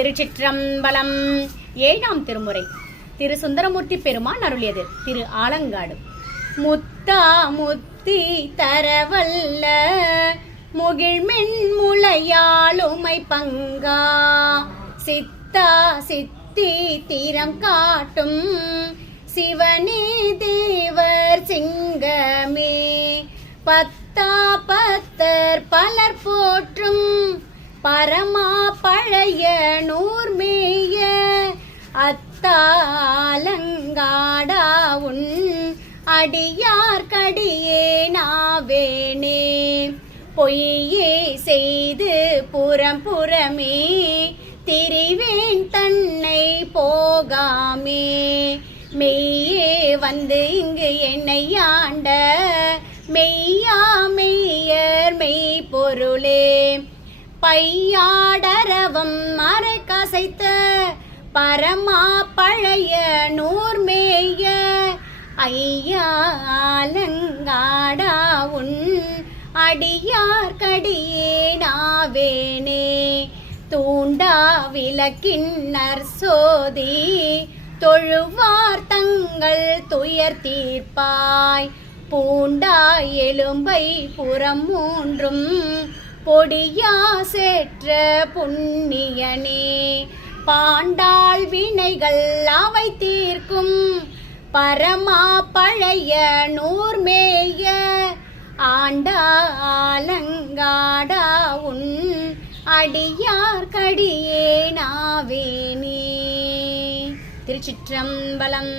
திருச்சிற்றம்பலம். ஏழாம் திருமுறை. திரு சுந்தரமூர்த்தி பெருமான் அருளியது. திரு ஆலங்காடு. முத்தா முத்தி தரவல்ல முகிழ்மென் முளையாளுமை பங்கா. சித்தா சித்தி தீரம் காட்டும். சிவனே தேவர் சிங்கமே. பத்தா பத்தர் பலர் போற்றும். பரமா பழைய நூர்மேய அத்தாலங்காடா உன் அடியார் கடியே நாவேனே. பொய்யே செய்து புறம் புறமே திரிவேன் தன்னை போகாமே. மெய்யே வந்து இங்கு என்னை ஆண்ட மெய்யா மெய்யர் மெய் பொருளே பையா படைத்த பரமா பழைய நூர்மேய ஐயா அலங்காடா உன் அடியார் கடியே நாவேனே. தூண்டா விளக்கின்னர் சோதி தொழுவார் தங்கள் துயர் தீர்ப்பாய். பூண்டா எலும்பை புறம் மூன்றும் பொடியா சேற்ற புண்ணியனே பாண்டாள் வினைகள் அவை தீர்க்கும். பரமா பழைய நூர்மேய ஆண்டா ஆலங்காடா உன் அடியார் கடியே நாவேனே. திருச்சிற்றம்பலம்